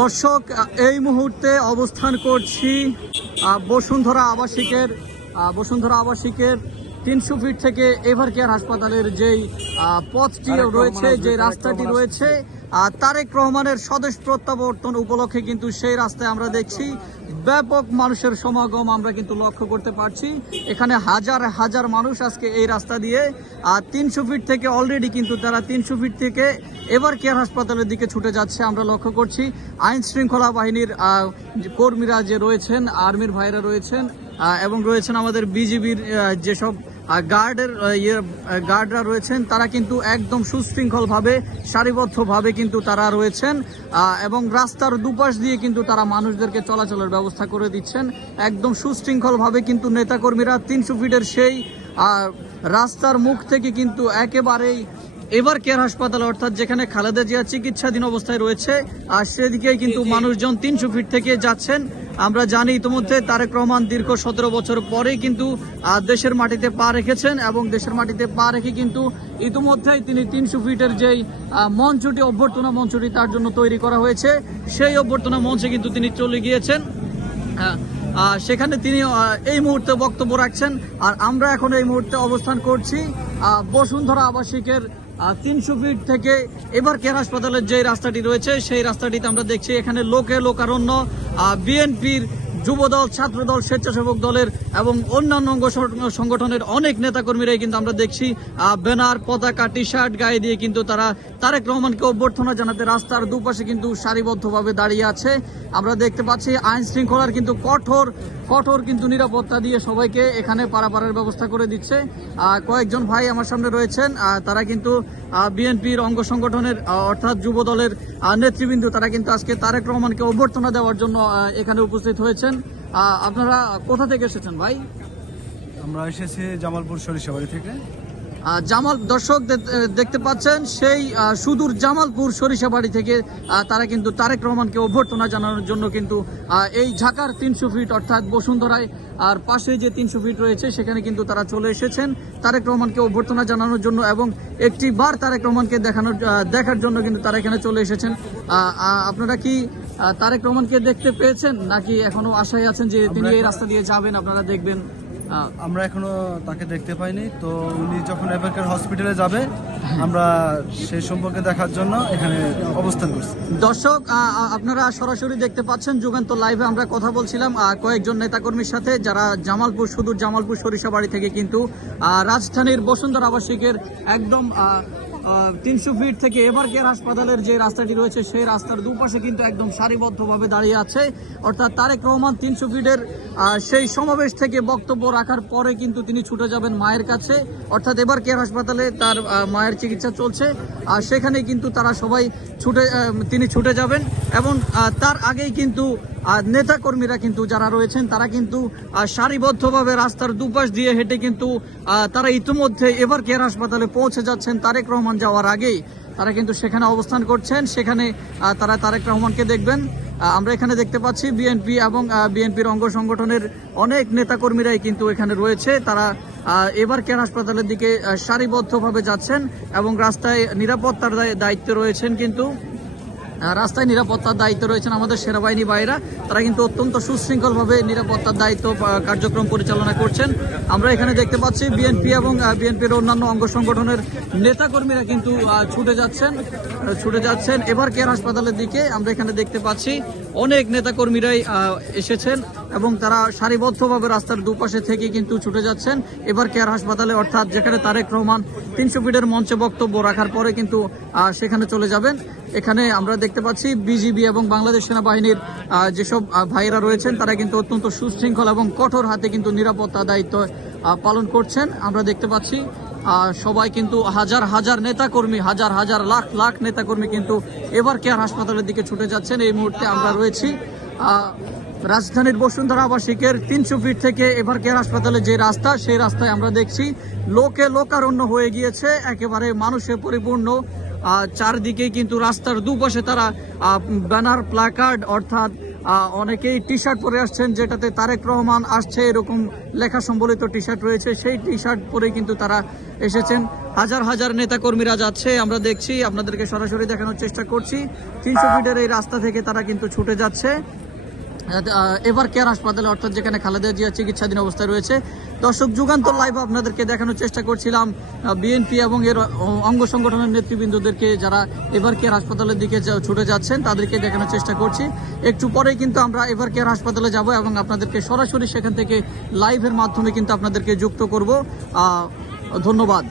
দর্শক, এই মুহূর্তে অবস্থান করছি বসুন্ধরা আবাসিকের 300 ফিট থেকে এভার কেয়ার হাসপাতালের যেই পথটি রয়েছে, যে রাস্তাটি রয়েছে, তারেক রহমানের স্বদেশ প্রত্যাবর্তন উপলক্ষে কিন্তু সেই রাস্তায় আমরা দেখছি ব্যাপক মানুষের সমাগম আমরা কিন্তু লক্ষ্য করতে পারছি। এখানে হাজার হাজার মানুষ আজকে এই রাস্তা দিয়ে 300 ফিট থেকে অলরেডি কিন্তু তারা 300 ফিট থেকে এভার কেয়ার হাসপাতালের দিকে ছুটে যাচ্ছে আমরা লক্ষ্য করছি। আইন শৃঙ্খলা বাহিনীর কর্মীরা যে রয়েছেন, আর্মির ভাইরা রয়েছেন এবং রয়েছেন আমাদের বিজিবির যেসব গার্ডরা রয়েছেন, তারা কিন্তু একদম সুশৃঙ্খলভাবে সারিবদ্ধভাবে কিন্তু তারা রয়েছেন এবং রাস্তার দুপাশ দিয়ে কিন্তু তারা মানুষদেরকে চলাচলের ব্যবস্থা করে দিচ্ছেন। একদম সুশৃঙ্খলভাবে কিন্তু নেতাকর্মীরা 300 ফিটের সেই রাস্তার মুখ থেকে কিন্তু একেবারেই এভার কেয়ার হাসপাতাল, অর্থাৎ যেখানে খালেদা জিয়া চিকিৎসাধীন অবস্থায় রয়েছে, আর সেদিকেই কিন্তু মানুষজন 300 ফিট থেকে যাচ্ছেন। আমরা জানি ইতিমধ্যে তারেক রহমান দীর্ঘ 17 বছর পরেই কিন্তু দেশের মাটিতে পা রেখেছেন এবং দেশের মাটিতে পা রেখে কিন্তু ইতিমধ্যেই তিনি 300 ফিটের যেই মঞ্চটি, অভ্যর্থনা মঞ্চটি তার জন্য তৈরি করা হয়েছে, সেই অভ্যর্থনা মঞ্চে কিন্তু তিনি চলে গিয়েছেন। সেখানে তিনি এই মুহূর্তে বক্তব্য রাখছেন। আর আমরা এখন এই মুহূর্তে অবস্থান করছি বসুন্ধরা আবাসিকের 300 ফিট থেকে এভার কেয়ার হাসপাতালের যে রাস্তাটি রয়েছে, সেই রাস্তাটিতে আমরা দেখছি এখানে লোকারণ্য, বিএনপির যুবদল, ছাত্রদল, স্বেচ্ছাসেবক দলের এবং অন্যান্য অঙ্গ সংগঠনের অনেক নেতাকর্মীরাই কিন্তু আমরা দেখছি ব্যানার, পতাকা, টি শার্ট গায়ে দিয়ে কিন্তু তারা তারেক রহমানকে অভ্যর্থনা জানাতে রাস্তার দুপাশে কিন্তু সারিবদ্ধভাবে দাঁড়িয়ে আছে। আমরা দেখতে পাচ্ছি আইন শৃঙ্খলার কিন্তু কঠোর কিন্তু নিরাপত্তা দিয়ে সবাইকে এখানে পারাপারের ব্যবস্থা করে দিচ্ছে। কয়েকজন ভাই আমার সামনে রয়েছেন, তারা কিন্তু বিএনপির অঙ্গ সংগঠনের অর্থাৎ যুব দলের নেতৃবৃন্দ, তারা কিন্তু আজকে তারেক রহমানকে অভ্যর্থনা দেওয়ার জন্য এখানে উপস্থিত হয়েছেন। আপনারা কোথা থেকে এসেছেন ভাই? আমরা এসেছি জামালপুর সরিষাবাড়ি থেকে। দর্শক দেখতে পাচ্ছেন সেই সুদূর জামালপুর সরিষাবাড়ি থেকে তারা কিন্তু তারেক রহমানকে অভ্যর্থনা জানানোর জন্য কিন্তু এই ঢাকার 300 ফিট অর্থাৎ বসুন্ধরায় আর পাশে যে 300 ফিট রয়েছে সেখানে কিন্তু তারা চলে এসেছেন তারেক রহমানকে অভ্যর্থনা জানানোর জন্য এবং একটি বার তারেক রহমানকে দেখার জন্য কিন্তু তারা এখানে চলে এসেছেন। আপনারা কি তারেক রহমানকে দেখতে পেয়েছেন নাকি এখনো আশায় আছেন যে তিনি এই রাস্তা দিয়ে যাবেন, আপনারা দেখবেন? আমরা এখনো তাকে দেখতে পাইনি, তো উনি যখন এভার কেয়ার হসপিটালে যাবে আমরা সেই সম্পর্কে দেখার জন্য এখানে অবস্থান করছি। দর্শক, আপনারা সরাসরি দেখতে পাচ্ছেন যুগান্তর লাইভে আমরা কথা বলছিলাম কয়েকজন নেতাকর্মীর সাথে, যারা সুদূর জামালপুর সরিষাবাড়ি থেকে কিন্তু রাজধানীর বসুন্ধরা আবাসিকের একদম 300 ফিট থেকে এভার কেয়ার হাসপাতালের যে রাস্তাটি রয়েছে সেই রাস্তার দুপাশে কিন্তু একদম সারিবদ্ধভাবে দাঁড়িয়ে আছে। অর্থাৎ তারেক রহমান 300 ফিটের সেই সমাবেশ থেকে বক্তব্য রাখার পরে কিন্তু তিনি ছুটে যাবেন মায়ের কাছে, অর্থাৎ এভার কেয়ার হাসপাতালে তার মায়ের চিকিৎসা চলছে, আর সেখানে কিন্তু তারা সবাই তিনি ছুটে যাবেন এবং তার আগেই কিন্তু নেতাকর্মীরা কিন্তু যারা রয়েছেন তারা কিন্তু সারিবদ্ধভাবে রাস্তার দুপাশ দিয়ে হেঁটে কিন্তু তারা ইতিমধ্যে এভার কেয়ার হাসপাতালে পৌঁছে যাচ্ছেন। তারেক রহমান যাওয়ার আগেই তারা কিন্তু সেখানে অবস্থান করছেন, সেখানে তারা তারেক রহমানকে দেখবেন। আমরা এখানে দেখতে পাচ্ছি বিএনপি এবং বিএনপির অঙ্গ সংগঠনের অনেক নেতাকর্মীরাই কিন্তু এখানে রয়েছে, তারা এভার কেয়ার হাসপাতালের দিকে সারিবদ্ধভাবে যাচ্ছেন এবং রাস্তায় নিরাপত্তার দায়িত্বে রয়েছেন কিন্তু রাস্তায় নিরাপত্তার দায়িত্ব রয়েছেন আমাদের সেনাবাহিনী ভাইরা, তারা কিন্তু অত্যন্ত সুশৃঙ্খলভাবে নিরাপত্তার দায়িত্ব কার্যক্রম পরিচালনা করছেন। আমরা এখানে দেখতে পাচ্ছি বিএনপি এবং বিএনপির অন্যান্য অঙ্গ সংগঠনের নেতাকর্মীরা কিন্তু ছুটে যাচ্ছেন এভার কেয়ার হাসপাতালের দিকে। আমরা এখানে দেখতে পাচ্ছি অনেক নেতাকর্মীরাই এসেছেন এবং তারা সারিবদ্ধভাবে রাস্তার দুপাশে থেকে কিন্তু ছুটে যাচ্ছেন এভার কেয়ার হাসপাতালে, অর্থাৎ যেখানে তারেক রহমান 300 ফিটের মঞ্চে বক্তব্য রাখার পরে কিন্তু সেখানে চলে যাবেন। এখানে আমরা দেখতে পাচ্ছি বিজিবি এবং বাংলাদেশ সেনাবাহিনীর যেসব ভাইয়েরা রয়েছেন তারা কিন্তু অত্যন্ত সুশৃঙ্খল এবং কঠোর হাতে কিন্তু নিরাপত্তা দায়িত্ব পালন করছেন। আমরা দেখতে পাচ্ছি সবাই কিন্তু হাজার হাজার নেতাকর্মী, হাজার লাখ নেতাকর্মী কিন্তু এভার কেয়ার হাসপাতালের দিকে ছুটে যাচ্ছেন। এই মুহূর্তে আমরা রয়েছি রাজধানীর বসুন্ধরা আবাসিকের 300 ফিট থেকে এভার কেয়ার হাসপাতালে যে রাস্তা, সেই রাস্তায় আমরা দেখছি লোকারণ্য হয়ে গিয়েছে, একেবারে মানুষে পরিপূর্ণ। চারদিকেই কিন্তু রাস্তার দুপাশে তারা ব্যানার, প্ল্যাকার্ড, অর্থাৎ অনেকেই টি শার্ট পরে আসছেন যেটাতে তারেক রহমান আসছে এরকম লেখা সম্বলিত টি শার্ট রয়েছে, সেই টি শার্ট পরে কিন্তু তারা এসেছেন। হাজার হাজার নেতাকর্মীরা যাচ্ছে, আমরা দেখছি, আপনাদেরকে সরাসরি দেখানোর চেষ্টা করছি। 300 ফিটের এই রাস্তা থেকে তারা কিন্তু ছুটে যাচ্ছে এভার কেয়ার হাসপাতালে, অর্থাৎ যেখানে খালেদা জিয়া চিকিৎসাধীন অবস্থায় রয়েছে। দর্শক, যুগান্তর লাইভ আপনাদেরকে দেখানোর চেষ্টা করছিলাম বিএনপি এবং এর অঙ্গ সংগঠনের নেতৃবৃন্দদেরকে যারা এভার কেয়ার হাসপাতালের দিকে ছুটে যাচ্ছেন তাদেরকে দেখানোর চেষ্টা করছি। একটু পরেই কিন্তু আমরা এভার কেয়ার হাসপাতালে যাব এবং আপনাদেরকে সরাসরি সেখান থেকে লাইভের মাধ্যমে কিন্তু আপনাদেরকে যুক্ত করব। ধন্যবাদ।